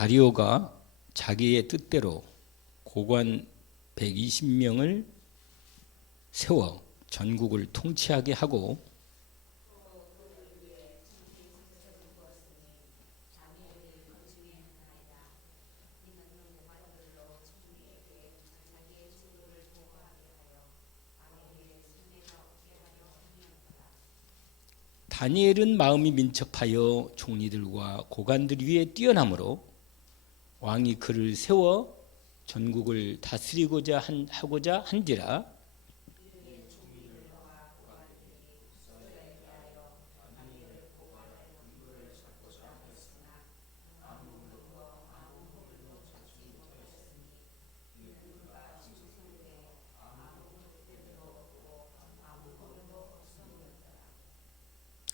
다리오가 자기의 뜻대로 고관 120명을 세워 전국을 통치하게 하고 다니엘은 마음이 민첩하여 총리들과 고관들 위에 뛰어나므로 왕이 그를 세워 전국을 다스리고자 하고자 한지라.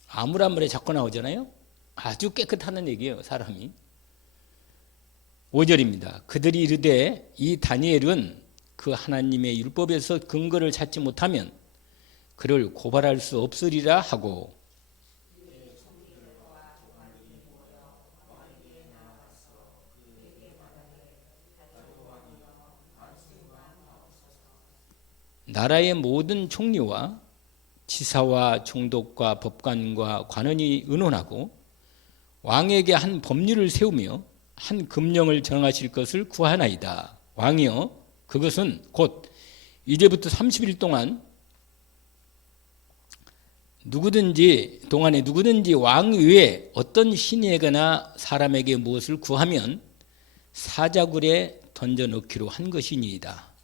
아무란 말에 자꾸 나오잖아요. 아주 깨끗하다는 얘기예요. 사람이. 5절입니다. 그들이 이르되 이 다니엘은 그 하나님의 율법에서 근거를 찾지 못하면 그를 고발할 수 없으리라 하고, 나라의 모든 총리와 지사와 총독과 법관과 관원이 의논하고 왕에게 한 법률을 세우며 한 금령을 정하실 것을 구하나이다. 왕이여, 그것은 곧 이제부터 30일 동안 누구든지 왕 외에 어떤 신에게나 사람에게 무엇을 구하면 사자굴에 던져 넣기로 한 것이니이다.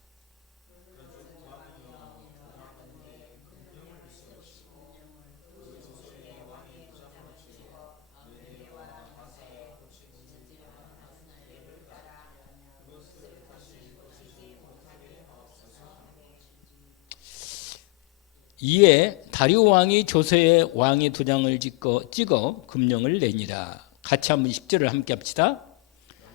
이에 다리오 왕이 조서에 왕의 도장을 찍어 금령을 내니라. 같이 한번 10절을 함께 합시다.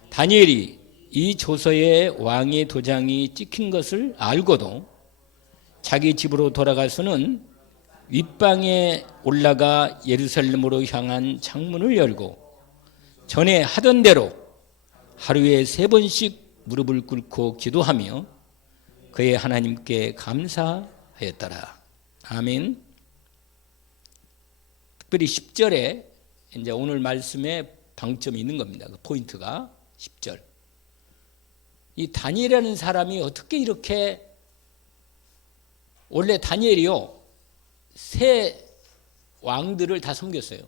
다니엘이 이 조서에 왕의 도장이 찍힌 것을 알고도 자기 집으로 돌아가서는 윗방에 올라가 예루살렘으로 향한 창문을 열고 전에 하던 대로 하루에 3번씩 무릎을 꿇고 기도하며 그의 하나님께 감사하였더라. 아멘. 특별히 10절에 이제 오늘 말씀에 방점이 있는 겁니다. 그 포인트가 10절. 이 다니엘이라는 사람이 어떻게 이렇게, 원래 다니엘이요, 세 왕들을 다 섬겼어요.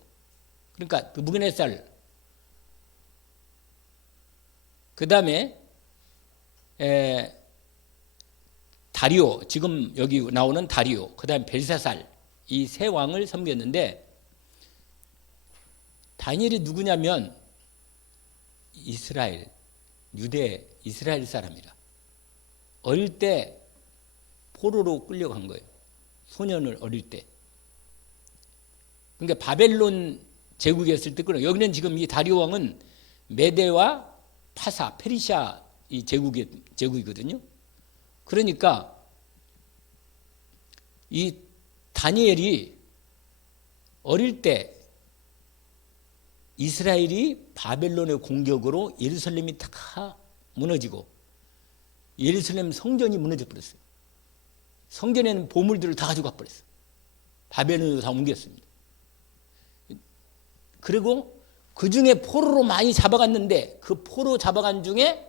그러니까 느부갓네살, 그 다음에 다리오, 지금 여기 나오는 다리오, 그 다음에 벨사살, 이 세 왕을 섬겼는데, 다니엘이 누구냐면 이스라엘, 유대 이스라엘 사람이라. 어릴 때 포로로 끌려간 거예요. 소년을 어릴 때. 그러니까 바벨론 제국이었을 때 끌려. 여기는 지금 이 다리오 왕은 메대와 파사, 페르시아 이 제국이거든요. 그러니까 이 다니엘이 어릴 때 이스라엘이 바벨론의 공격으로 예루살렘이 다 무너지고 예루살렘 성전이 무너져 버렸어요. 성전에는 보물들을 다 가져가 버렸어요. 바벨론으로 다 옮겼습니다. 그리고 그 중에 포로로 많이 잡아갔는데 그 포로 잡아간 중에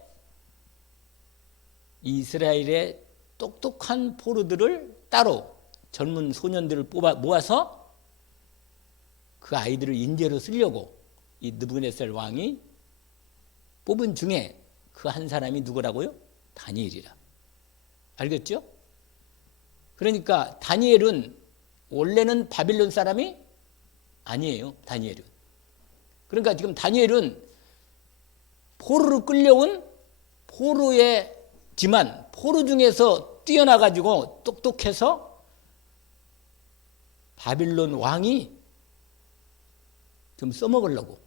이스라엘의 똑똑한 포로들을 따로 젊은 소년들을 모아서 그 아이들을 인재로 쓰려고 이 느부갓네살 왕이 뽑은 중에 그 한 사람이 누구라고요? 다니엘이라. 알겠죠? 그러니까 다니엘은 원래는 바빌론 사람이 아니에요. 다니엘은. 그러니까 지금 다니엘은 포로로 끌려온 포로지만 포로 중에서 뛰어나가지고 똑똑해서 바빌론 왕이 좀 써먹으려고.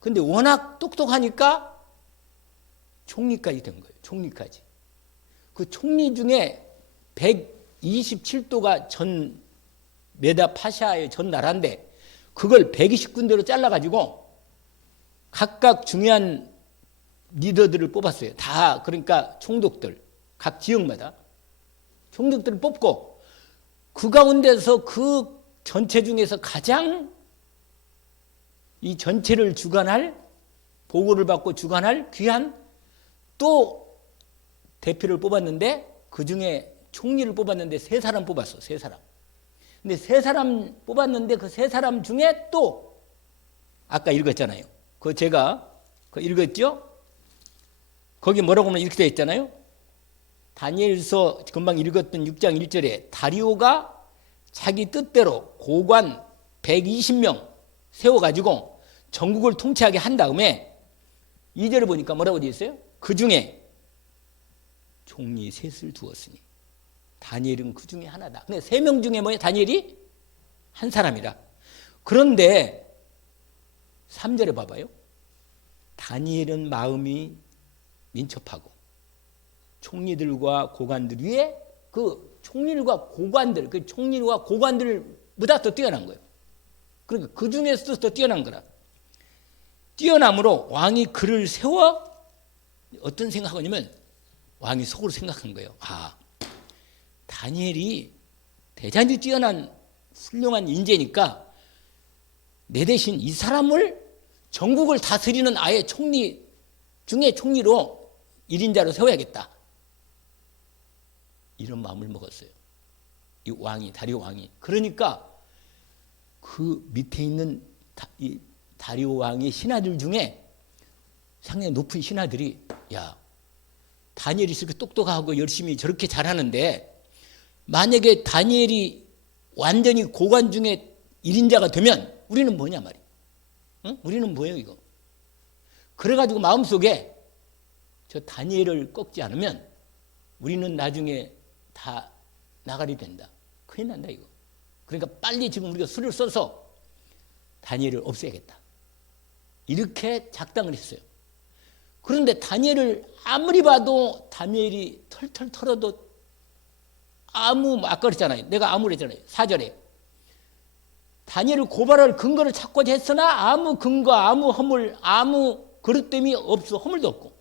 근데 워낙 똑똑하니까 총리까지 된 거예요. 총리까지. 그 총리 중에 127도가 전 메다 파샤의 전 나라인데 그걸 120군데로 잘라가지고 각각 중요한 리더들을 뽑았어요. 다 그러니까 총독들 각 지역마다 총독들을 뽑고 그 가운데서 그 전체 중에서 가장 이 전체를 주관할 보고를 받고 주관할 귀한 또 대표를 뽑았는데 그 중에 총리를 뽑았는데 3사람 뽑았어. 3사람. 근데 3사람 뽑았는데 그 3사람 중에 또 아까 읽었잖아요. 그 제가 그 읽었죠? 거기 뭐라고 하면 이렇게 되어 있잖아요. 다니엘서 금방 읽었던 6장 1절에 다리오가 자기 뜻대로 고관 120명 세워가지고 전국을 통치하게 한 다음에 2절에 보니까 뭐라고 되어 있어요? 그 중에 총리 셋을 두었으니 다니엘은 그 중에 하나다. 근데 3명 중에 뭐예요? 다니엘이 한 사람이라. 그런데 3절에 봐봐요. 다니엘은 마음이 민첩하고 총리들과 고관들 위에 그 총리들과 고관들보다 더 뛰어난 거예요. 그러니까 그 중에서도 더 뛰어난 거라. 뛰어남으로 왕이 그를 세워 어떤 생각하냐면 왕이 속으로 생각한 거예요. 아, 다니엘이 대단히 뛰어난 훌륭한 인재니까 내 대신 이 사람을 전국을 다스리는 아예 총리 중에 총리로 1인자로 세워야겠다. 이런 마음을 먹었어요. 이 왕이, 다리오 왕이. 그러니까 그 밑에 있는 이 다리오 왕의 신하들 중에 상당히 높은 신하들이 야, 다니엘이 이렇게 똑똑하고 열심히 저렇게 잘하는데 만약에 다니엘이 완전히 고관 중에 1인자가 되면 우리는 뭐냐 말이야. 응? 우리는 뭐예요 이거. 그래가지고 마음속에 저 다니엘을 꺾지 않으면 우리는 나중에 다 나가리 된다. 큰일 난다 이거. 그러니까 빨리 지금 우리가 수를 써서 다니엘을 없애야겠다. 이렇게 작당을 했어요. 그런데 다니엘을 아무리 봐도 다니엘이 털털 털어도 아까 그랬잖아요. 내가 아무리 했잖아요. 4절에. 다니엘을 고발할 근거를 찾고자 했으나 아무 근거, 아무 허물, 아무 그릇됨이 없어. 허물도 없고.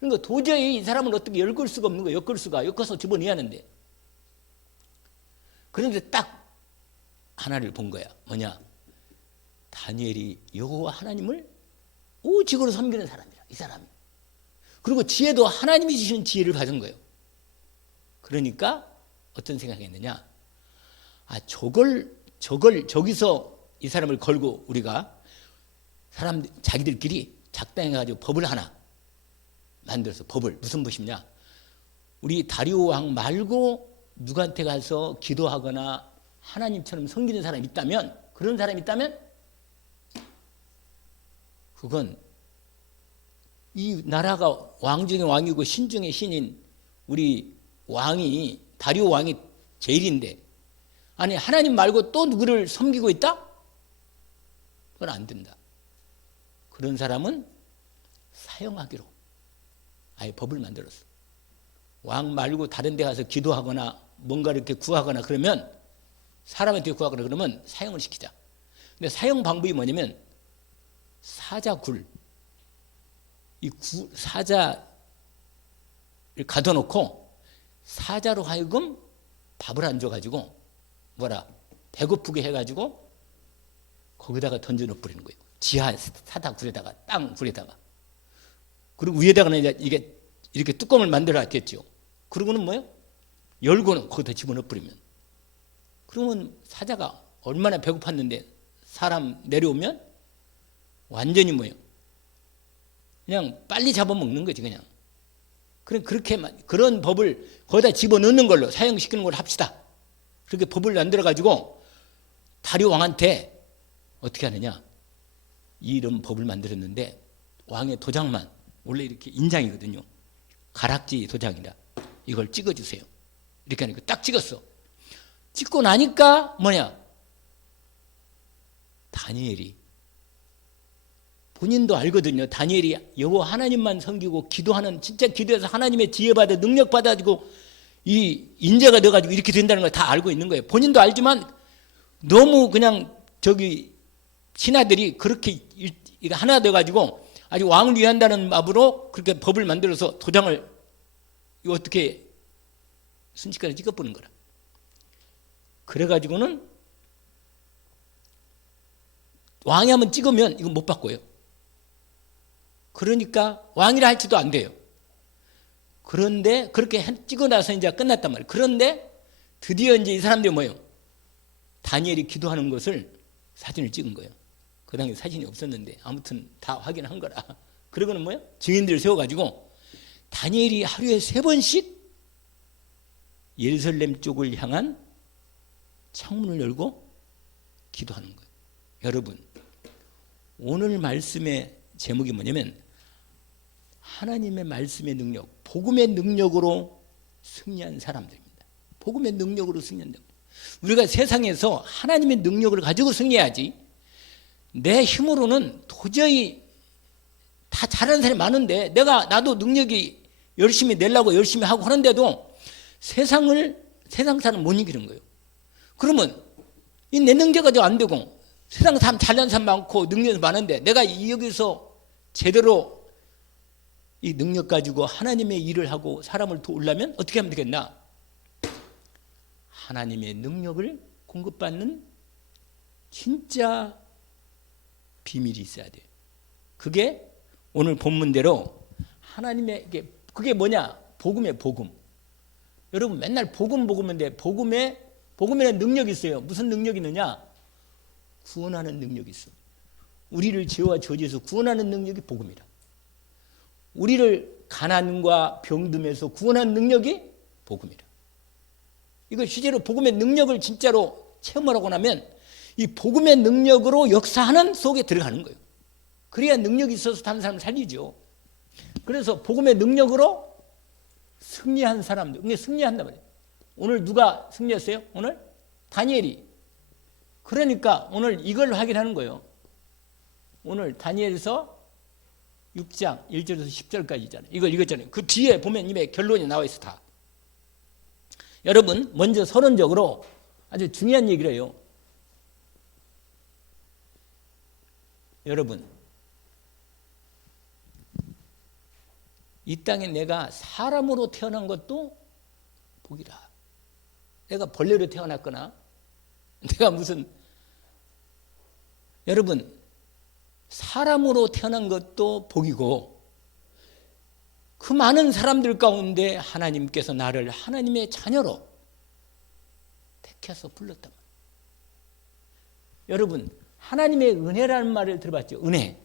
그러니까 도저히 이 사람을 어떻게 엮을 수가 없는 거예요. 엮어서 집어넣어야 하는데. 그런데 딱 하나를 본 거야. 뭐냐? 다니엘이 여호와 하나님을 오직으로 섬기는 사람이라. 이 사람이. 그리고 지혜도 하나님이 주시는 지혜를 받은 거예요. 그러니까 어떤 생각이 했느냐? 아, 저기서 이 사람을 걸고 우리가 자기들끼리 작당해가지고 법을 하나 만들어서 법을 무슨 법이냐? 우리 다리오 왕 말고 누구한테 가서 기도하거나 하나님처럼 섬기는 사람이 있다면 그런 사람이 있다면 그건 이 나라가 왕 중의 왕이고 신 중의 신인 우리 왕이 다리오 왕이 제일인데 아니 하나님 말고 또 누구를 섬기고 있다? 그건 안 된다. 그런 사람은 사형하기로 아예 법을 만들었어. 왕 말고 다른 데 가서 기도하거나 뭔가 이렇게 구하거나 그러면 사람한테 구하거나 그러면 사형을 시키자. 근데 사형 방법이 뭐냐면 사자굴 사자를 가둬놓고 사자로 하여금 밥을 안 줘가지고 배고프게 해가지고 거기다가 던져놓고 버리는 거예요. 지하 사다굴에다가 땅굴에다가. 그리고 위에다가는 이게 이렇게 뚜껑을 만들어놨겠죠. 그러고는 뭐예요? 열고는 거기다 집어넣어 버리면. 그러면 사자가 얼마나 배고팠는데 사람 내려오면 완전히 뭐예요? 그냥 빨리 잡아먹는 거지 그냥. 그런 법을 거기다 집어넣는 걸로 사형시키는 걸 합시다. 그렇게 법을 만들어가지고 다리오 왕한테 어떻게 하느냐. 이런 법을 만들었는데 왕의 도장만 원래 이렇게 인장이거든요. 가락지 도장이라 이걸 찍어주세요. 이렇게 하니까 딱 찍었어. 찍고 나니까 뭐냐. 다니엘이 본인도 알거든요. 다니엘이 여호와 하나님만 섬기고 기도하는 진짜 기도해서 하나님의 지혜받아 능력받아가지고 이 인재가 돼가지고 이렇게 된다는 걸 다 알고 있는 거예요. 본인도 알지만 너무 그냥 신하들이 그렇게 하나 돼가지고 아주 왕을 위한다는 마음으로 그렇게 법을 만들어서 도장을 이거 어떻게 순식간에 찍어보는 거라. 그래가지고는 왕이 한번 찍으면 이거 못 바꿔요. 그러니까 왕이라 할지도 안 돼요. 그런데 그렇게 찍어 나서 이제 끝났단 말이에요. 그런데 드디어 이제 이 사람들이 뭐예요? 다니엘이 기도하는 것을 사진을 찍은 거예요. 그 당시 사진이 없었는데 아무튼 다 확인한 거라. 그러고는 뭐예요? 증인들을 세워가지고 다니엘이 하루에 3번씩 예루살렘 쪽을 향한 창문을 열고 기도하는 거예요. 여러분, 오늘 말씀의 제목이 뭐냐면 하나님의 말씀의 능력, 복음의 능력으로 승리한 사람들입니다. 복음의 능력으로 승리한다. 우리가 세상에서 하나님의 능력을 가지고 승리해야지, 내 힘으로는 도저히 다 잘하는 사람이 많은데 나도 능력이 열심히 내려고 열심히 하고 하는데도 세상 사람 못 이기는 거예요. 그러면 이 내 능력 가지고 안 되고 세상 사람 잘난 사람 많고 능력이 많은데 내가 여기서 제대로 이 능력 가지고 하나님의 일을 하고 사람을 도우려면 어떻게 하면 되겠나? 하나님의 능력을 공급받는 진짜 비밀이 있어야 돼요. 그게 오늘 본문대로 하나님의 그게 뭐냐? 복음이에요. 복음. 여러분 맨날 복음인데 복음에는 능력이 있어요. 무슨 능력이 있느냐? 구원하는 능력이 있어. 우리를 죄와 저주에서 구원하는 능력이 복음이라. 우리를 가난과 병듦에서 구원하는 능력이 복음이라. 이거 실제로 복음의 능력을 진짜로 체험하고 나면 이 복음의 능력으로 역사하는 속에 들어가는 거예요. 그래야 능력이 있어서 다른 사람을 살리죠. 그래서 복음의 능력으로 승리한 사람들, 이게 승리한단 말이에요. 오늘 누가 승리했어요? 오늘? 다니엘이. 그러니까 오늘 이걸 확인하는 거예요. 오늘 다니엘에서 6장 1절에서 10절까지잖아요. 이걸 읽었잖아요. 그 뒤에 보면 이미 결론이 나와 있어 다. 여러분 먼저 서론적으로 아주 중요한 얘기를 해요. 여러분 이 땅에 내가 사람으로 태어난 것도 복이라. 내가 벌레로 태어났거나 내가 무슨 여러분 사람으로 태어난 것도 복이고 그 많은 사람들 가운데 하나님께서 나를 하나님의 자녀로 택해서 불렀단 말이에요. 여러분 하나님의 은혜라는 말을 들어봤죠? 은혜.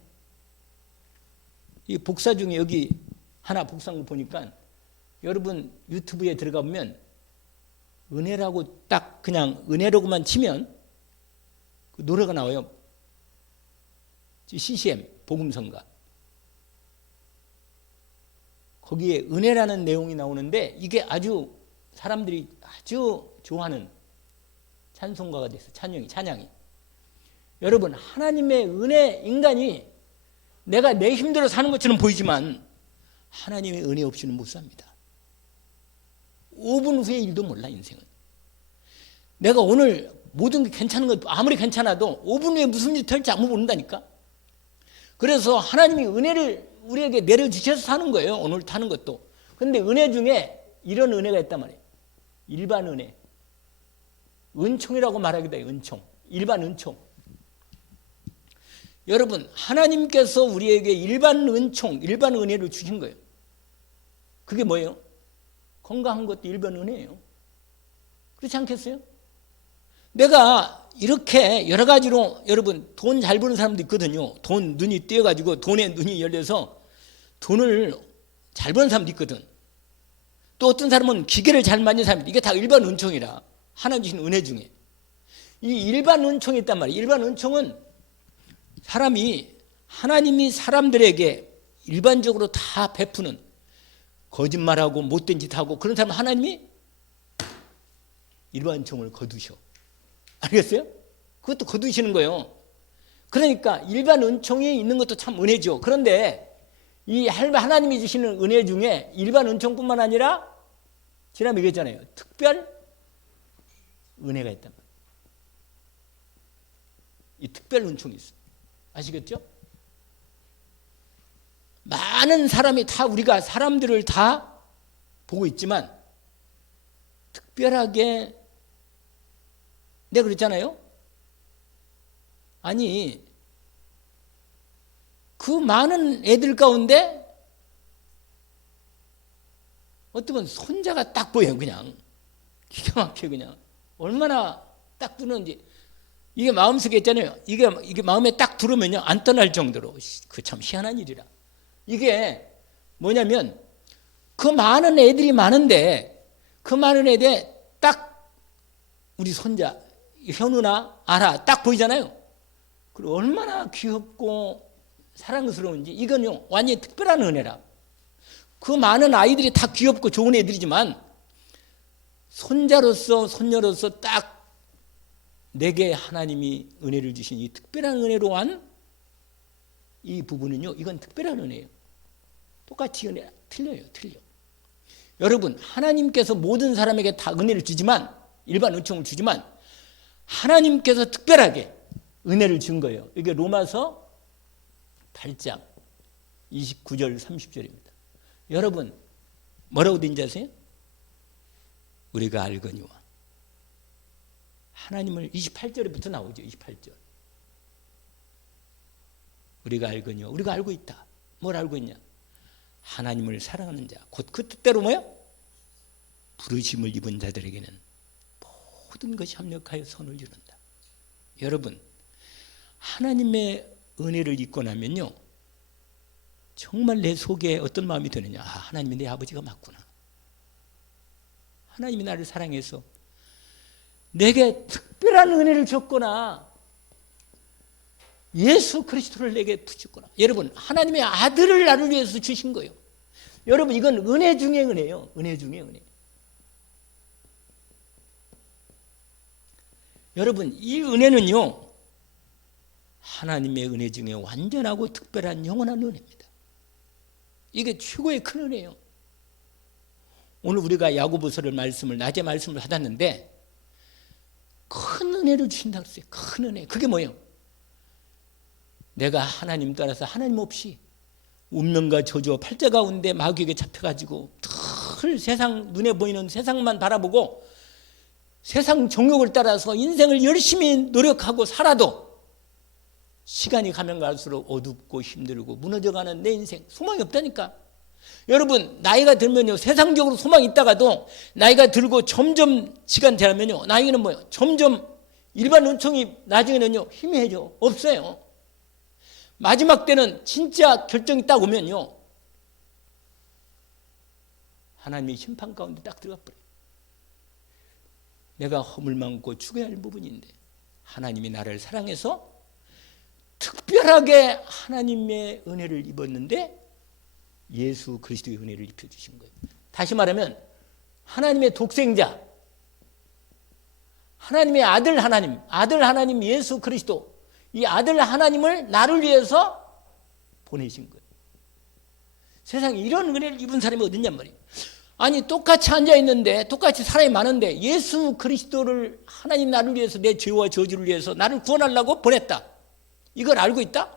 이 복사 중에 여기 하나 복사한 거 보니까 여러분 유튜브에 들어가 보면 은혜라고 딱 그냥 은혜로만 치면 그 노래가 나와요. CCM 복음성가. 거기에 은혜라는 내용이 나오는데 이게 아주 사람들이 아주 좋아하는 찬송가가 됐어요. 찬양이. 여러분 하나님의 은혜, 인간이 내가 내 힘대로 사는 것처럼 보이지만 하나님의 은혜 없이는 못 삽니다. 5분 후의 일도 몰라 인생은. 내가 오늘 모든 게 괜찮은 것 아무리 괜찮아도 5분 후에 무슨 일이 될지 아무 모른다니까. 그래서 하나님이 은혜를 우리에게 내려주셔서 사는 거예요. 오늘 타는 것도. 그런데 은혜 중에 이런 은혜가 있단 말이에요. 일반 은혜. 은총이라고 말하기도 해요. 은총. 일반 은총. 여러분 하나님께서 우리에게 일반 은총, 일반 은혜를 주신 거예요. 그게 뭐예요? 건강한 것도 일반 은혜예요. 그렇지 않겠어요? 내가 이렇게 여러 가지로 여러분 돈 잘 버는 사람도 있거든요. 돈 눈이 띄어가지고 돈에 눈이 열려서 돈을 잘 버는 사람도 있거든. 또 어떤 사람은 기계를 잘 만지는 사람이 이게 다 일반 은총이라. 하나님 주신 은혜 중에 이 일반 은총이 있단 말이에요. 일반 은총은 사람이 하나님이 사람들에게 일반적으로 다 베푸는 거짓말하고 못된 짓하고 그런 사람은 하나님이 일반 은총을 거두셔. 알겠어요? 그것도 거두시는 거예요. 그러니까 일반 은총이 있는 것도 참 은혜죠. 그런데 이 하나님이 주시는 은혜 중에 일반 은총뿐만 아니라 지난번에 얘기했잖아요. 특별 은혜가 있단 말이에요. 이 특별 은총이 있어요. 아시겠죠? 많은 사람이 다 우리가 사람들을 다 보고 있지만 특별하게 내가 그랬잖아요. 아니 그 많은 애들 가운데 어쩌면 손자가 딱 보여요. 그냥 기가 막혀. 그냥 얼마나 딱 뜨는지. 이게 마음속에 있잖아요. 이게 마음에 딱 들으면요 안 떠날 정도로. 그 참 희한한 일이라. 이게 뭐냐면 그 많은 애들이 많은데 그 많은 애들에 딱 우리 손자 현우나 아라 딱 보이잖아요. 그리고 얼마나 귀엽고 사랑스러운지. 이건요 완전히 특별한 은혜라. 그 많은 아이들이 다 귀엽고 좋은 애들이지만 손자로서 손녀로서 딱 내게 하나님이 은혜를 주신 이 특별한 은혜로 한 이 부분은요, 이건 특별한 은혜예요. 똑같이 은혜 틀려요. 여러분, 하나님께서 모든 사람에게 다 은혜를 주지만, 일반 은총을 주지만 하나님께서 특별하게 은혜를 준 거예요. 이게 로마서 8장 29절 30절입니다. 여러분 뭐라고 된지 아세요? 우리가 알거니와. 하나님을 28절에부터 나오죠. 28절. 우리가 알거니와. 우리가 알고 있다. 뭘 알고 있냐? 하나님을 사랑하는 자, 곧 그 뜻대로 뭐야? 부르심을 입은 자들에게는 모든 것이 합력하여 선을 이룬다. 여러분, 하나님의 은혜를 입고 나면요 정말 내 속에 어떤 마음이 드느냐. 하나님이 내 아버지가 맞구나. 하나님이 나를 사랑해서 내게 특별한 은혜를 줬구나. 예수 그리스도를 내게 부셨구나. 여러분, 하나님의 아들을 나를 위해서 주신 거예요. 여러분, 이건 은혜 중에 은혜예요. 은혜 중에 은혜. 여러분, 이 은혜는요 하나님의 은혜 중에 완전하고 특별한 영원한 은혜입니다. 이게 최고의 큰 은혜예요. 오늘 우리가 야고보서를 낮에 말씀을 받았는데 큰 은혜를 주신다고 했어요. 큰 은혜. 그게 뭐예요? 내가 하나님 따라서 하나님 없이 운명과 저주와 팔자 가운데 마귀에게 잡혀가지고 늘 세상, 눈에 보이는 세상만 바라보고 세상 정욕을 따라서 인생을 열심히 노력하고 살아도 시간이 가면 갈수록 어둡고 힘들고 무너져가는 내 인생, 소망이 없다니까. 여러분, 나이가 들면요 세상적으로 소망이 있다가도 나이가 들고 점점 시간 지나면요 나이는 뭐예요? 점점 일반 은총이 나중에는요 희미해져. 없어요. 마지막 때는 진짜 결정이 딱 오면요 하나님의 심판 가운데 딱 들어가 버려요. 내가 허물 많고 죽어야 할 부분인데 하나님이 나를 사랑해서 특별하게 하나님의 은혜를 입었는데 예수 그리스도의 은혜를 입혀주신 거예요. 다시 말하면 하나님의 독생자, 하나님의 아들 하나님 예수 그리스도, 이 아들 하나님을 나를 위해서 보내신 거예요. 세상에 이런 은혜를 입은 사람이 어딨냔 말이에요. 아니 똑같이 앉아있는데 똑같이 사람이 많은데 예수 그리스도를 하나님 나를 위해서 내 죄와 저주를 위해서 나를 구원하려고 보냈다. 이걸 알고 있다?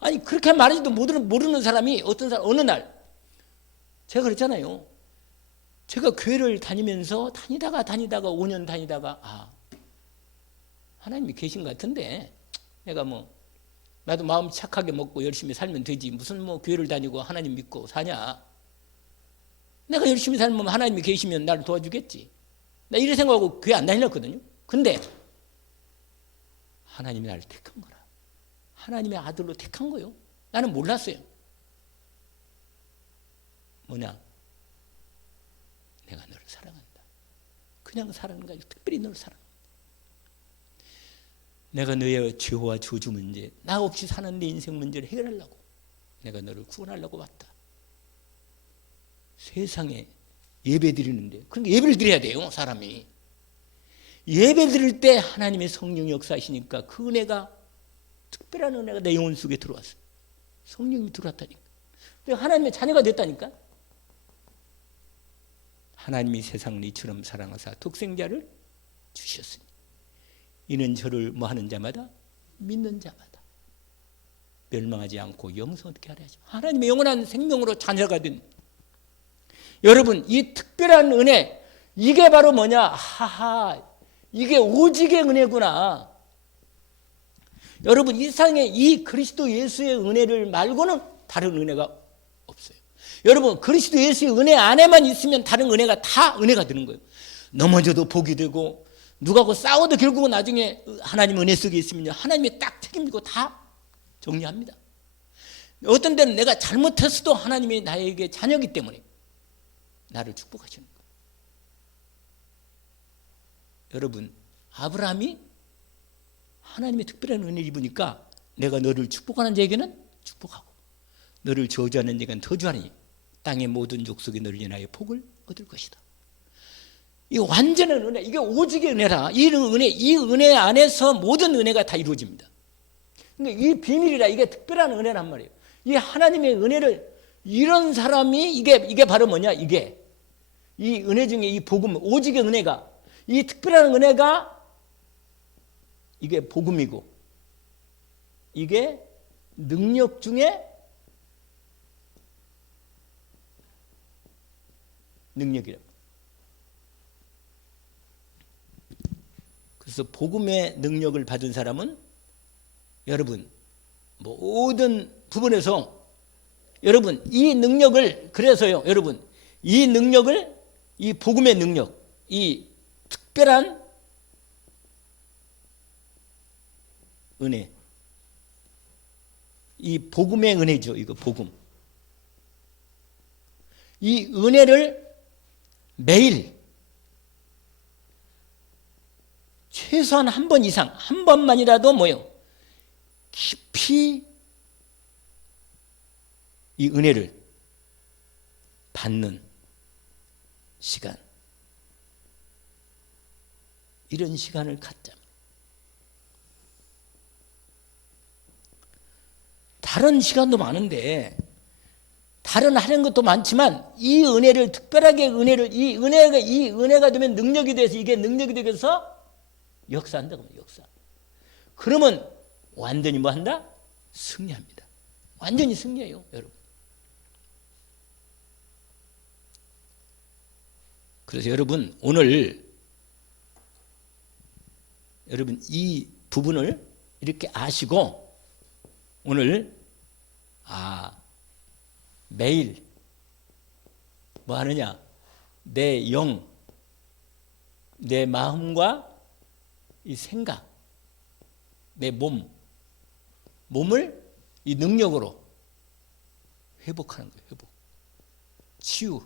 아니 그렇게 말하지도 모르는 사람이 어떤 사람 어느 날 제가 그랬잖아요. 제가 교회를 다니면서 다니다가 5년 다니다가 하나님이 계신 것 같은데 내가 나도 마음 착하게 먹고 열심히 살면 되지 무슨 교회를 다니고 하나님 믿고 사냐. 내가 열심히 살면 하나님이 계시면 나를 도와주겠지. 나 이래 생각하고 교회 안 다녔거든요. 근데 하나님이 나를 택한 거라. 하나님의 아들로 택한 거요. 나는 몰랐어요. 뭐냐? 내가 너를 사랑한다. 그냥 사랑하는 거 아니고 특별히 너를 사랑한다. 내가 너의 죄와 저주 문제, 나 없이 사는 내 인생 문제를 해결하려고 내가 너를 구원하려고 왔다. 세상에 예배 드리는데, 그러니까 예배를 드려야 돼요, 사람이. 예배 드릴 때 하나님의 성령이 역사하시니까 그 은혜가, 특별한 은혜가 내 영혼 속에 들어왔어요. 성령이 들어왔다니까. 하나님의 자녀가 됐다니까. 하나님이 세상을 이처럼 사랑하사 독생자를 주셨으니 이는 저를 뭐하는 자마다 믿는 자마다. 멸망하지 않고 영생 어떻게 하려 하죠? 하나님의 영원한 생명으로 자녀가 된 여러분, 이 특별한 은혜, 이게 바로 뭐냐? 하하, 이게 오직의 은혜구나. 여러분, 이 세상에 이 그리스도 예수의 은혜를 말고는 다른 은혜가 없어요. 여러분, 그리스도 예수의 은혜 안에만 있으면 다른 은혜가 다 은혜가 되는 거예요. 넘어져도 복이 되고, 누가하고 싸워도 결국은 나중에 하나님 은혜 속에 있으면 하나님이 딱 책임지고 다 정리합니다. 어떤 때는 내가 잘못했어도 하나님이 나에게 자녀이기 때문에 나를 축복하시는 거예요. 여러분, 아브라함이 하나님의 특별한 은혜를 입으니까 내가 너를 축복하는 자에게는 축복하고 너를 저주하는 자에게는 저주하니 땅의 모든 족속이 너를 인하여 복을 얻을 것이다. 이 완전한 은혜, 이게 오직의 은혜라. 이 은혜 안에서 모든 은혜가 다 이루어집니다. 그러니까 이 비밀이라, 이게 특별한 은혜란 말이에요. 이 하나님의 은혜를 이런 사람이 이게 바로 뭐냐? 이게 이 은혜 중에 이 복음, 오직의 은혜가, 이 특별한 은혜가 이게 복음이고 이게 능력 중에 능력이라고. 그래서 복음의 능력을 받은 사람은 여러분 모든 부분에서 여러분 이 능력을, 그래서요 여러분 이 능력을, 이 복음의 능력, 이 특별한 은혜, 이 복음의 은혜죠. 이거 복음. 이 은혜를 매일 최소한 한 번 이상, 한 번만이라도 뭐요? 깊이 이 은혜를 받는 시간, 이런 시간을 갖자. 다른 시간도 많은데, 다른 하는 것도 많지만 이 은혜를 특별하게 이 은혜가 되면 능력이 돼서, 이게 능력이 되면서 역사한다고 합니다. 역사. 그러면 완전히 뭐 한다? 승리합니다. 완전히 승리해요, 여러분. 그래서 여러분 오늘 여러분 이 부분을 이렇게 아시고 오늘 매일 뭐 하느냐? 내 영, 내 마음과 이 생각, 내 몸을 이 능력으로 회복하는 거예요. 회복, 치유,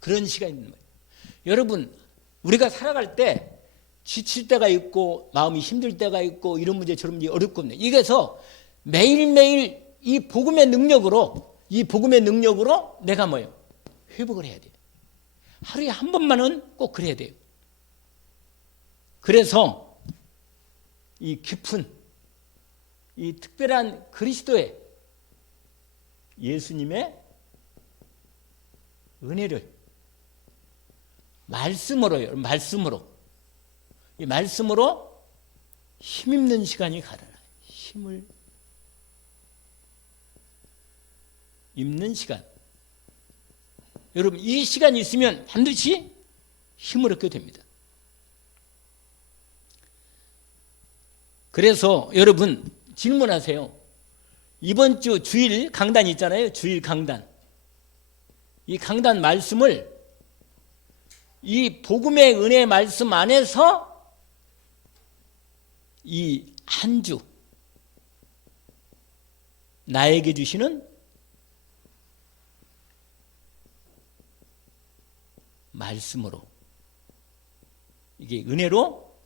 그런 시간이 있는 거예요. 여러분, 우리가 살아갈 때 지칠 때가 있고 마음이 힘들 때가 있고 이런 문제 저런 문제 어렵고 없네. 이게서 매일매일 이 복음의 능력으로 내가 뭐예요? 회복을 해야 돼요. 하루에 한 번만은 꼭 그래야 돼요. 그래서 이 깊은 이 특별한 그리스도의 예수님의 은혜를 말씀으로 힘입는 시간이 가르라. 힘을 입는 시간. 여러분 이 시간이 있으면 반드시 힘을 얻게 됩니다. 그래서 여러분 질문하세요. 이번 주 주일 강단 있잖아요. 주일 강단. 이 강단 말씀을 이 복음의 은혜 말씀 안에서 이 한 주 나에게 주시는 말씀으로 이게 은혜로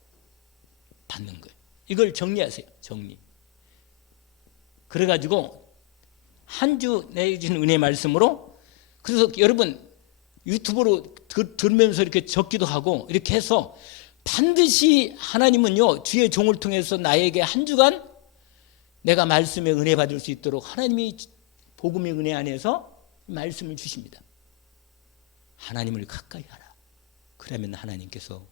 받는 거예요. 이걸 정리하세요. 정리. 그래가지고 한 주 내게 주신 은혜 말씀으로, 그래서 여러분 유튜브로 들으면서 이렇게 적기도 하고 이렇게 해서 반드시 하나님은요 주의 종을 통해서 나에게 한 주간 내가 말씀의 은혜 받을 수 있도록 하나님이 복음의 은혜 안에서 말씀을 주십니다. 하나님을 가까이 하라. 그러면 하나님께서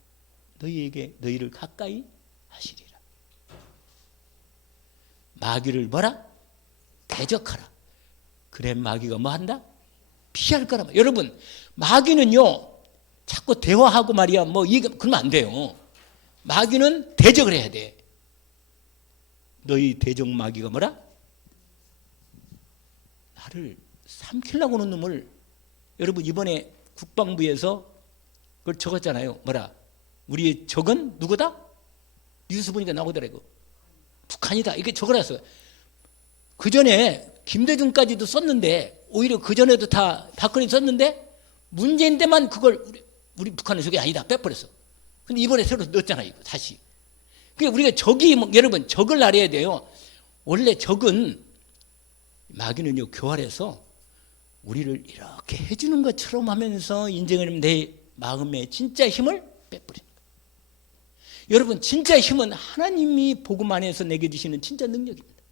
너희를 가까이 하시리라. 마귀를 뭐라? 대적하라. 그래 마귀가 뭐 한다? 피할 거라. 여러분 마귀는요 자꾸 대화하고 말이야 뭐 이게 그러면 안 돼요. 마귀는 대적을 해야 돼. 너희 대적 마귀가 뭐라? 나를 삼키려고 하는 놈을. 여러분 이번에 국방부에서 그걸 적었잖아요. 뭐라? 우리의 적은 누구다? 뉴스 보니까 나오더라고. 북한이다. 이렇게 적어놨어요. 그 전에 김대중까지도 썼는데 오히려 그 전에도 다 박근혜 썼는데 문재인 때만 그걸 우리 북한은 적이 아니다 빼버렸어. 근데 이번에 새로 넣었잖아요. 이거 다시. 그러니까 우리가 적이 여러분 적을 알아야 돼요. 원래 적은 마귀는요 교활해서 우리를 이렇게 해주는 것처럼 하면서 인정을 하면 내 마음의 진짜 힘을 빼버립니다. 여러분 진짜 힘은 하나님이 복음 안에서 내게 주시는 진짜 능력입니다.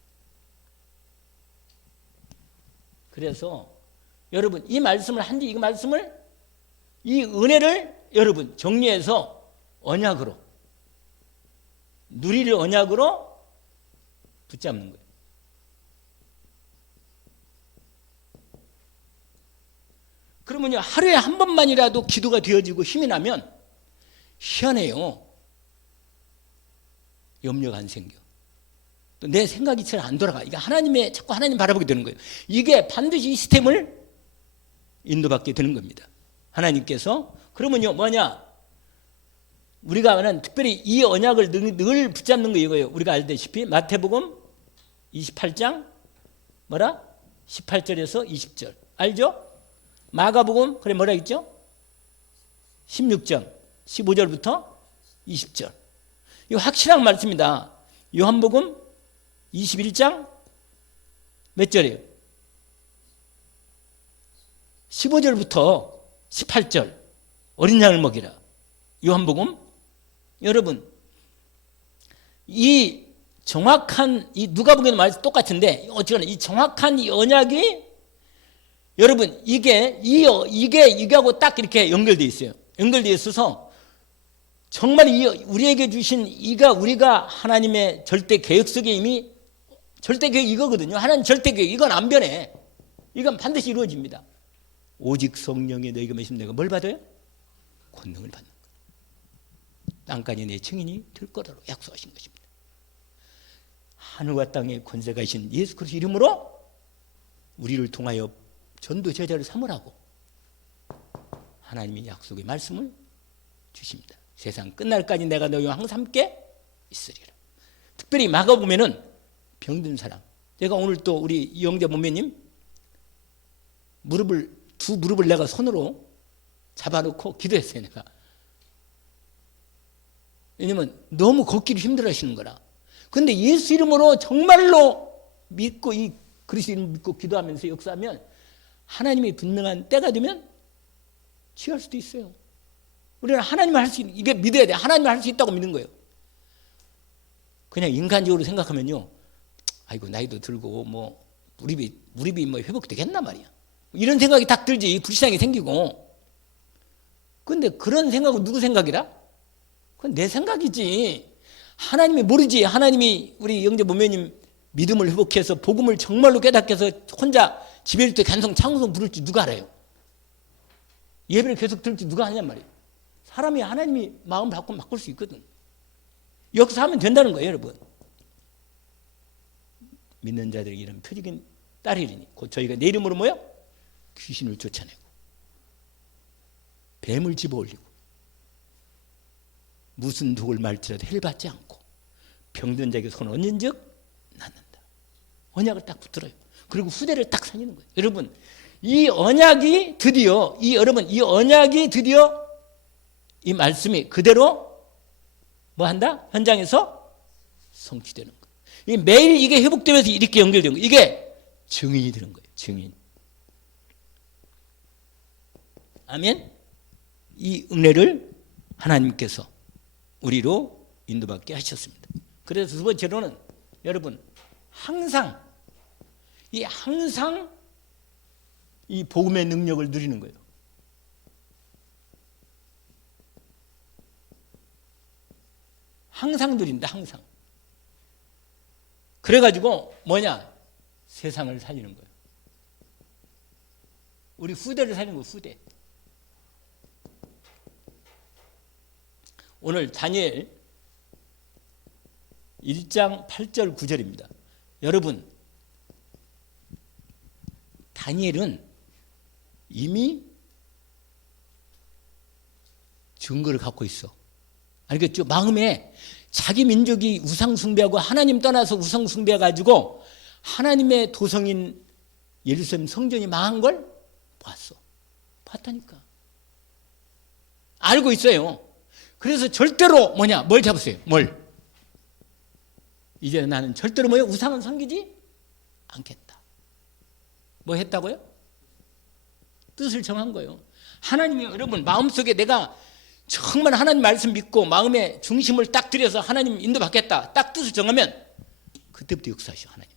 그래서 여러분 이 말씀을 한지 이 말씀을 이 은혜를 여러분 정리해서 언약으로 누리를 언약으로 붙잡는 거예요. 그러면요 하루에 한 번만이라도 기도가 되어지고 힘이 나면 희한해요. 염려가 안 생겨. 또 내 생각이 잘 안 돌아가. 이게 하나님의 자꾸 하나님 바라보게 되는 거예요. 이게 반드시 이 시스템을 인도받게 되는 겁니다. 하나님께서 그러면요 뭐냐? 우리가 특별히 이 언약을 늘 붙잡는 거 이거예요. 우리가 알다시피 마태복음 28장 뭐라? 18절에서 20절 알죠? 마가복음 그래 뭐라 했죠? 16장 15절부터 20절 이거 확실한 말씀입니다. 요한복음 21장 몇 절이에요? 15절부터 18절 어린 양을 먹이라. 요한복음 여러분 이 정확한 이 누가복음에도 말씀 똑같은데 어쨌거나 이 정확한 이 언약이 여러분 이게하고 딱 이렇게 연결되어 있어요. 연결되어 있어서 정말 우리에게 주신 우리가 하나님의 절대 계획 속에 이미 절대 계획 이거거든요. 하나님 절대 계획 이건 안 변해. 이건 반드시 이루어집니다. 오직 성령이 너희가 믿으면 내가 뭘 받아요? 권능을 받는 거예요. 땅까지 내 증인이 될 거라고 약속하신 것입니다. 하늘과 땅의 권세가 이신 예수 그리스도 이름으로 우리를 통하여 전도 제자를 삼으라고 하나님의 약속의 말씀을 주십니다. 세상 끝날까지 내가 너희와 항상 함께 있으리라. 특별히 마가복음에는 병든 사람. 제가 오늘 또 우리 이영재 목매님 두 무릎을 내가 손으로 잡아놓고 기도했어요. 내가. 왜냐면 너무 걷기를 힘들어 하시는 거라. 그런데 예수 이름으로 정말로 믿고 이 그리스도 이름 믿고 기도하면서 역사하면 하나님이 분명한 때가 되면 취할 수도 있어요. 우리는 하나님을 할 수 있는 이게 믿어야 돼. 하나님을 할 수 있다고 믿는 거예요. 그냥 인간적으로 생각하면요. 아이고 나이도 들고 뭐 무릎이 뭐 회복되겠나 말이야. 이런 생각이 딱 들지. 불신앙이 생기고. 그런데 그런 생각은 누구 생각이라? 그건 내 생각이지. 하나님이 모르지. 하나님이 우리 영재 모매님 믿음을 회복해서 복음을 정말로 깨닫게 해서 혼자 집에 있을 때 간성 창성 부를지 누가 알아요? 예배를 계속 들을지 누가 하냔 말이에요. 사람이 하나님이 마음 바꿀 수 있거든. 역사하면 된다는 거예요, 여러분. 믿는 자들에게 이런 표적인 딸이리니 곧 저희가 내 이름으로 뭐요? 귀신을 쫓아내고 뱀을 집어올리고 무슨 독을 말지라도 해를 받지 않고 병든 자에게 손 얹은 즉 낫는다. 언약을 딱 붙들어요. 그리고 후대를 딱 살리는 거예요. 여러분 이 언약이 드디어 이 말씀이 그대로 뭐 한다? 현장에서 성취되는 거예요. 매일 이게 회복되면서 이렇게 연결되는 거예요. 이게 증인이 되는 거예요. 증인. 아멘. 이 은혜를 하나님께서 우리로 인도받게 하셨습니다. 그래서 두 번째로는 여러분 항상 이 복음의 능력을 누리는 거예요. 항상 누린다. 항상. 그래가지고 뭐냐? 세상을 살리는 거예요. 우리 후대를 살리는 거예요. 후대. 오늘 다니엘 1장 8절 9절입니다. 여러분, 다니엘은 이미 증거를 갖고 있어. 알겠죠? 마음에 자기 민족이 우상숭배하고 하나님 떠나서 우상숭배해가지고 하나님의 도성인 예루살렘 성전이 망한 걸 봤어. 봤다니까. 알고 있어요. 그래서 절대로 뭐냐? 뭘 잡으세요? 뭘? 이제 나는 절대로 뭐예요? 우상은 섬기지 않겠다. 뭐 했다고요? 뜻을 정한 거예요. 하나님이 여러분 마음속에 내가 정말 하나님 말씀 믿고 마음의 중심을 딱 들여서 하나님 인도받겠다. 딱 뜻을 정하면 그때부터 역사하셔 하나님.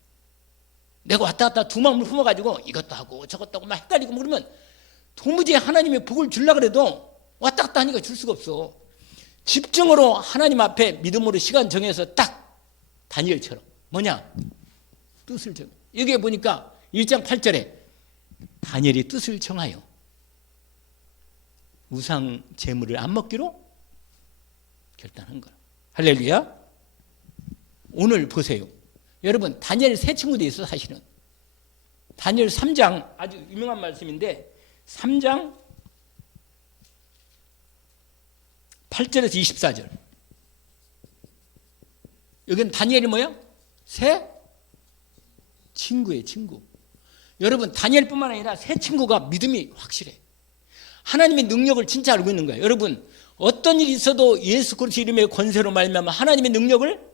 내가 왔다 갔다 두 마음을 품어가지고 이것도 하고 저것도 하고 막 헷갈리고 그러면 도무지 하나님의 복을 주려고 해도 왔다 갔다 하니까 줄 수가 없어. 집중으로 하나님 앞에 믿음으로 시간 정해서 딱 다니엘처럼 뭐냐? 뜻을 정해. 여기에 보니까 1장 8절에 다니엘이 뜻을 정하여 우상 제물을 안 먹기로 결단한 거야. 할렐루야. 오늘 보세요. 여러분 다니엘 세 친구도 있어. 사실은 다니엘 3장 아주 유명한 말씀인데 3장 8절에서 24절. 여기는 다니엘이 뭐야? 세 친구예요. 친구. 여러분 다니엘뿐만 아니라 세 친구가 믿음이 확실해. 하나님의 능력을 진짜 알고 있는 거예요. 여러분 어떤 일이 있어도 예수 그리스도 이름의 권세로 말미암아 하나님의 능력을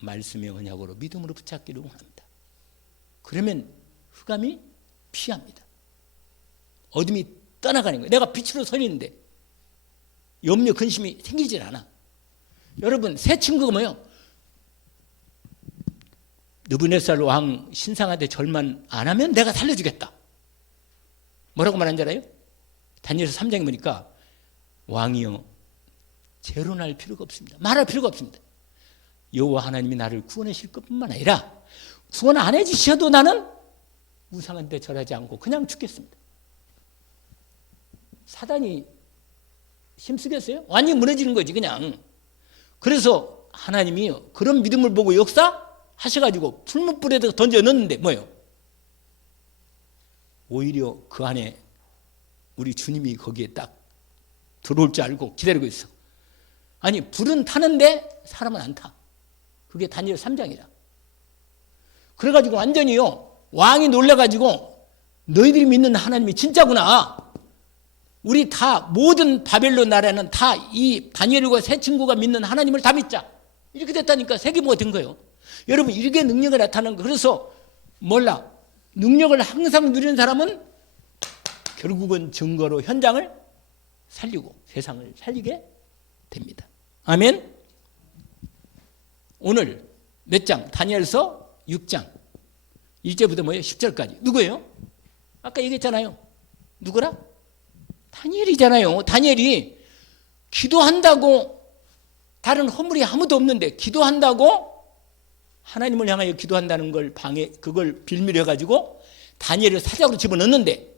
말씀의 언약으로 믿음으로 붙잡기를 원합니다. 그러면 흑암이 피합니다. 어둠이 떠나가는 거예요. 내가 빛으로 서 있는데 염려 근심이 생기질 않아. 여러분 새 친구가 뭐예요? 느부갓네살 왕 신상한테 절만 안 하면 내가 살려주겠다. 뭐라고 말한 줄 알아요? 다니엘서 3장에 보니까 왕이여 재론할 필요가 없습니다. 말할 필요가 없습니다. 여호와 하나님이 나를 구원하실 것뿐만 아니라 구원 안 해주셔도 나는 우상한테 절하지 않고 그냥 죽겠습니다. 사단이 힘쓰겠어요? 완전히 무너지는 거지 그냥. 그래서 하나님이 그런 믿음을 보고 역사하셔가지고 풀무불에다 던져 넣었는데 뭐예요? 오히려 그 안에 우리 주님이 거기에 딱 들어올 줄 알고 기다리고 있어. 아니 불은 타는데 사람은 안 타. 그게 다니엘 3장이라. 그래가지고 완전히요 왕이 놀라가지고 너희들이 믿는 하나님이 진짜구나. 우리 다 모든 바벨론 나라는 다 이 다니엘과 세 친구가 믿는 하나님을 다 믿자. 이렇게 됐다니까 세계모가 된 거예요. 여러분 이렇게 능력이 나타나는 거. 그래서 몰라. 능력을 항상 누리는 사람은 결국은 증거로 현장을 살리고 세상을 살리게 됩니다. 아멘. 오늘 몇 장? 다니엘서 6장 1절부터 뭐예요? 10절까지. 누구예요? 아까 얘기했잖아요. 누구라? 다니엘이잖아요. 다니엘이 기도한다고 다른 허물이 아무도 없는데 기도한다고 하나님을 향하여 기도한다는 걸 그걸 빌미로 해가지고 다니엘을 사자굴로 집어넣는데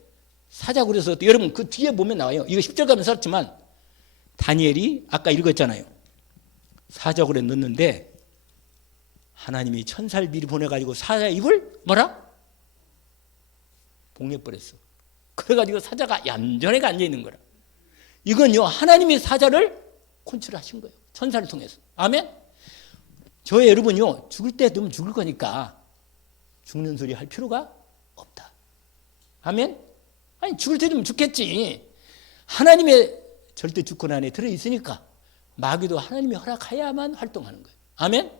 사자굴에서 여러분 그 뒤에 보면 나와요. 이거 10절 가면 썼지만 다니엘이 아까 읽었잖아요. 사자굴에 넣는데 하나님이 천사를 미리 보내가지고 사자 입을 뭐라? 봉해버렸어. 그래가지고 사자가 얌전하게 앉아있는 거라. 이건요 하나님이 사자를 컨트롤하신 거예요. 천사를 통해서. 아멘. 저 여러분요 죽을 때 되면 죽을 거니까 죽는 소리 할 필요가 없다. 아멘. 아니 죽을 때 되면 죽겠지. 하나님의 절대 주권 안에 들어있으니까 마귀도 하나님이 허락해야만 활동하는 거예요. 아멘.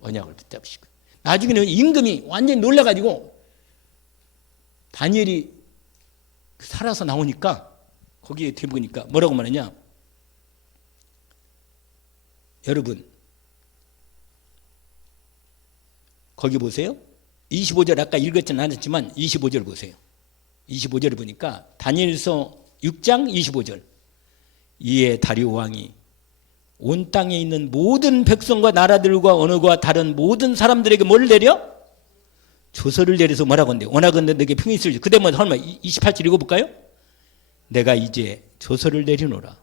언약을 붙잡으시고 나중에는 임금이 완전히 놀라가지고 다니엘이 살아서 나오니까 거기에 대보니까 뭐라고 말하냐. 여러분 거기 보세요. 25절 아까 읽었지는 않았지만 25절 보세요. 25절을 보니까 다니엘서 6장 25절. 이에 다리오 왕이 온 땅에 있는 모든 백성과 나라들과 언어가 다른 모든 사람들에게 뭘 내려? 조서를 내려서 뭐라고 한대? 원하건대 너에게 평이 있을지. 그때 뭐 설마 28절 읽어볼까요? 내가 이제 조서를 내리노라.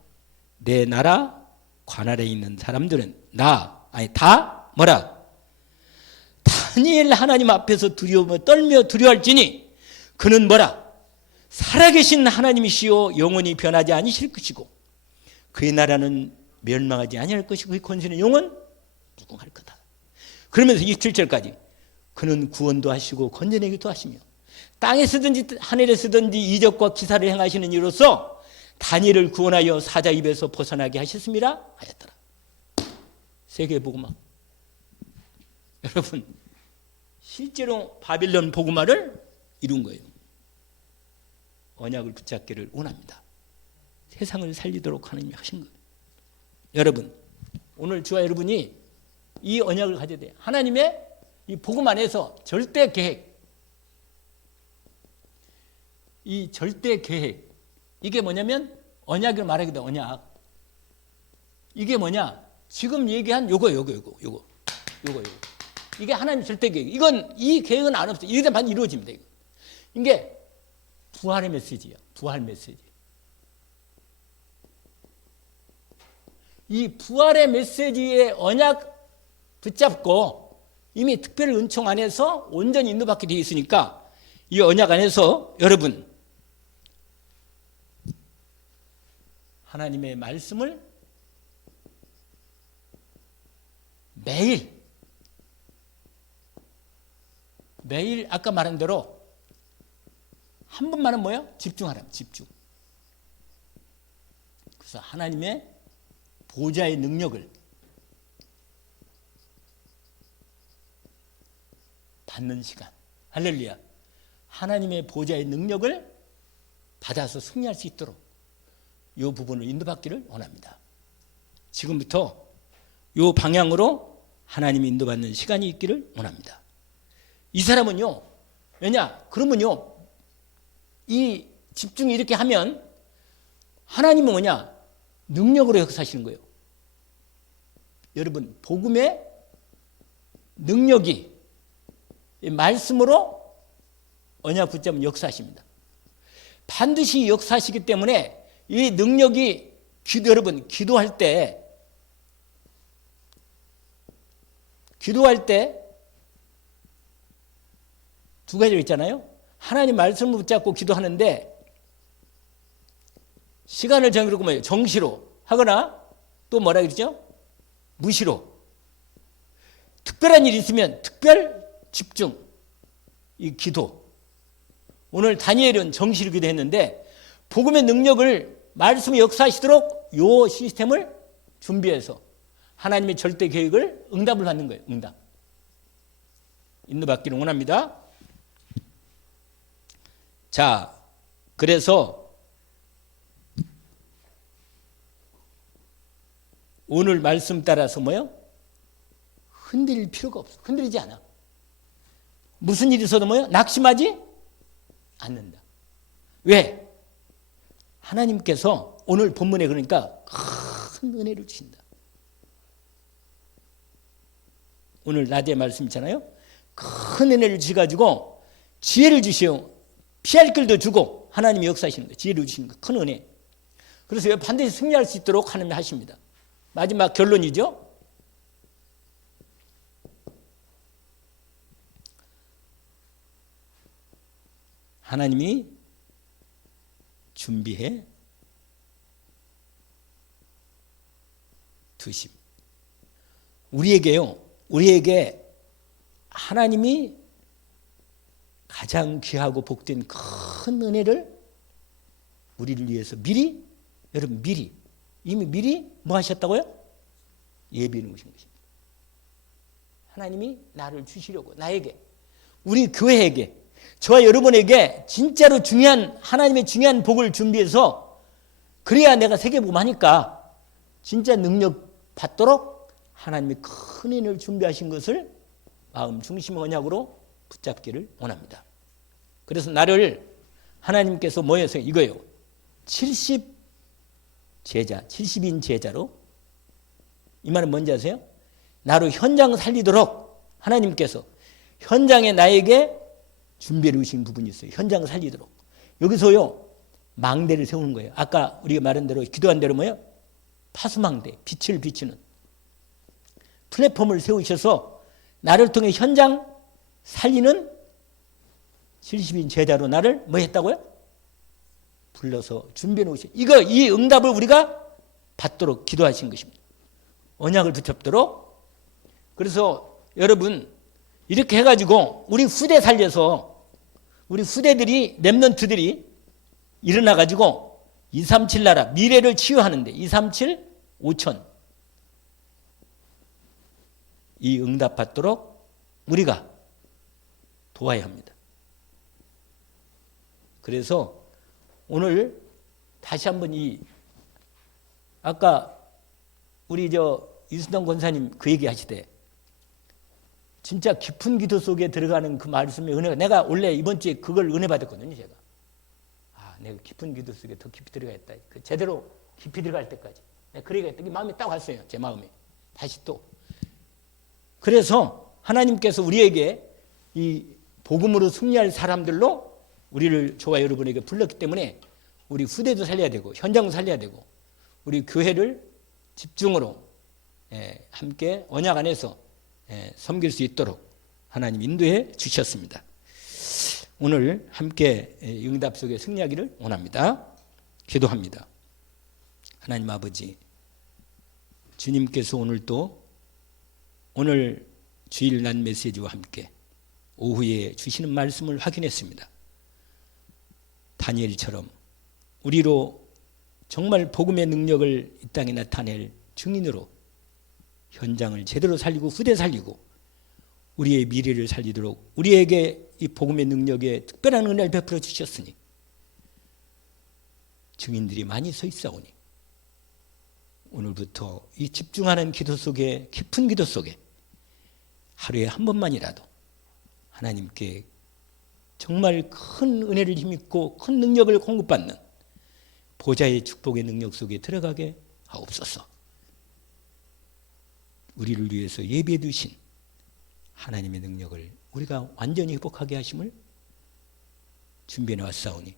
내 나라 관할에 있는 사람들은 다 뭐라? 다니엘 하나님 앞에서 떨며 두려워할지니 그는 뭐라? 살아계신 하나님이시요 영원히 변하지 아니실 것이고 그의 나라는 멸망하지 아니할 것이고 그의 권세는 영원 무궁할 거다. 그러면서 27절까지 그는 구원도 하시고 건져내기도 하시며 땅에 쓰든지 하늘에 쓰든지 이적과 기사를 행하시는 이로써 다니엘을 구원하여 사자 입에서 벗어나게 하셨습니다 하였더라. 세계 복음화. 여러분 실제로 바빌론 복음화를 이룬 거예요. 언약을 붙잡기를 원합니다. 세상을 살리도록 하나님이 하신 거예요. 여러분 오늘 저와 여러분이 이 언약을 가져야 돼요. 하나님의 이 복음 안에서 절대 계획, 이 절대 계획, 이게 뭐냐면 언약을 말하기도 언약. 이게 뭐냐? 지금 얘기한 요거. 이게 하나님 절대 계획. 이건 이 계획은 안 없어요. 이게 반 이루어집니다. 이게 부활의 메시지야. 부활 메시지. 이 부활의 메시지의 언약 붙잡고 이미 특별 은총 안에서 온전히 인도받게 되어 있으니까 이 언약 안에서 여러분 하나님의 말씀을 매일 아까 말한 대로 한 번만은 뭐예요? 집중하라면 집중. 그래서 하나님의 보좌의 능력을 받는 시간. 할렐루야. 하나님의 보좌의 능력을 받아서 승리할 수 있도록 이 부분을 인도받기를 원합니다. 지금부터 이 방향으로 하나님이 인도받는 시간이 있기를 원합니다. 이 사람은요. 왜냐? 그러면요. 이 집중이 이렇게 하면 하나님은 뭐냐? 능력으로 역사하시는 거예요. 여러분 복음의 능력이 말씀으로 언약 붙잡으면 역사하십니다. 반드시 역사하시기 때문에 이 능력이 여러분 기도할 때 두 가지가 있잖아요. 하나님 말씀을 붙잡고 기도하는데 시간을 정해놓고 뭐예요? 정시로 하거나 또 뭐라 그러죠? 무시로. 특별한 일이 있으면 특별 집중, 이 기도. 오늘 다니엘은 정시로 기도했는데 복음의 능력을 말씀이 역사하시도록 이 시스템을 준비해서 하나님의 절대 계획을 응답을 받는 거예요. 응답. 인도받기를 원합니다. 자, 그래서 오늘 말씀 따라서 뭐요? 흔들릴 필요가 없어. 흔들리지 않아. 무슨 일이 있어도 뭐요? 낙심하지 않는다. 왜? 하나님께서 오늘 본문에 그러니까 큰 은혜를 주신다. 오늘 낮에 말씀 있잖아요. 큰 은혜를 주셔가지고 지혜를 주시오. 피할 길도 주고 하나님이 역사하시는 거예요. 지혜를 주시는 거. 큰 은혜. 그래서 반드시 승리할 수 있도록 하나님이 하십니다. 마지막 결론이죠. 하나님이 준비해 두심. 우리에게 하나님이 가장 귀하고 복된 큰 은혜를 우리를 위해서 여러분 이미 미리 뭐 하셨다고요? 예비해 놓으신 것입니다. 하나님이 나를 주시려고 나에게, 우리 교회에게, 저와 여러분에게 진짜로 하나님의 중요한 복을 준비해서 그래야 내가 세계복음 하니까 진짜 능력 받도록 하나님이 큰 은혜를 준비하신 것을 마음 중심 언약으로 붙잡기를 원합니다. 그래서 나를 하나님께서 뭐여서 이거예요. 70인 제자로 이 말은 뭔지 아세요? 나로 현장 살리도록 하나님께서 현장에 나에게 준비해 주신 부분이 있어요. 현장 살리도록. 여기서요, 망대를 세우는 거예요. 아까 우리가 말한 대로, 기도한 대로 뭐예요? 파수망대, 빛을 비추는 플랫폼을 세우셔서 나를 통해 현장 살리는 70인 제자로 나를 뭐 했다고요? 불러서 준비해 놓으신, 이 응답을 우리가 받도록 기도하신 것입니다. 언약을 붙잡도록. 그래서 여러분, 이렇게 해가지고 우리 후대 살려서 우리 후대들이, 렘넌트들이 일어나가지고 237 나라, 미래를 치유하는데 237 5천 이 응답 받도록 우리가 도와야 합니다. 그래서 오늘 다시 한번 아까 우리 이순동 권사님 그 얘기 하시되 진짜 깊은 기도 속에 들어가는 그 말씀의 은혜가, 내가 원래 이번 주에 그걸 은혜 받았거든요, 제가. 내가 깊은 기도 속에 더 깊이 들어가겠다. 제대로 깊이 들어갈 때까지. 내가 그러겠다. 마음이 딱 왔어요, 제 마음에. 다시 또. 그래서 하나님께서 우리에게 이 복음으로 승리할 사람들로 우리를, 저와 여러분에게 불렀기 때문에 우리 후대도 살려야 되고 현장도 살려야 되고 우리 교회를 집중으로 함께 언약 안에서 섬길 수 있도록 하나님 인도해 주셨습니다. 오늘 함께 응답 속에 승리하기를 원합니다. 기도합니다. 하나님 아버지, 주님께서 오늘 주일 난 메시지와 함께 오후에 주시는 말씀을 확인했습니다. 다니엘처럼 우리로 정말 복음의 능력을 이 땅에 나타낼 증인으로 현장을 제대로 살리고 후대 살리고 우리의 미래를 살리도록 우리에게 이 복음의 능력에 특별한 은혜를 베풀어 주셨으니 증인들이 많이 서 있사오니 오늘부터 이 집중하는 기도 속에, 깊은 기도 속에 하루에 한 번만이라도 하나님께 정말 큰 은혜를 힘입고 큰 능력을 공급받는 보좌의 축복의 능력 속에 들어가게 하옵소서. 우리를 위해서 예비해 두신 하나님의 능력을 우리가 완전히 회복하게 하심을 준비해 왔사오니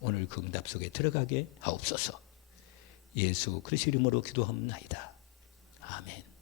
오늘 그 응답 속에 들어가게 하옵소서. 예수 그리스도 이름으로 기도합나이다. 아멘.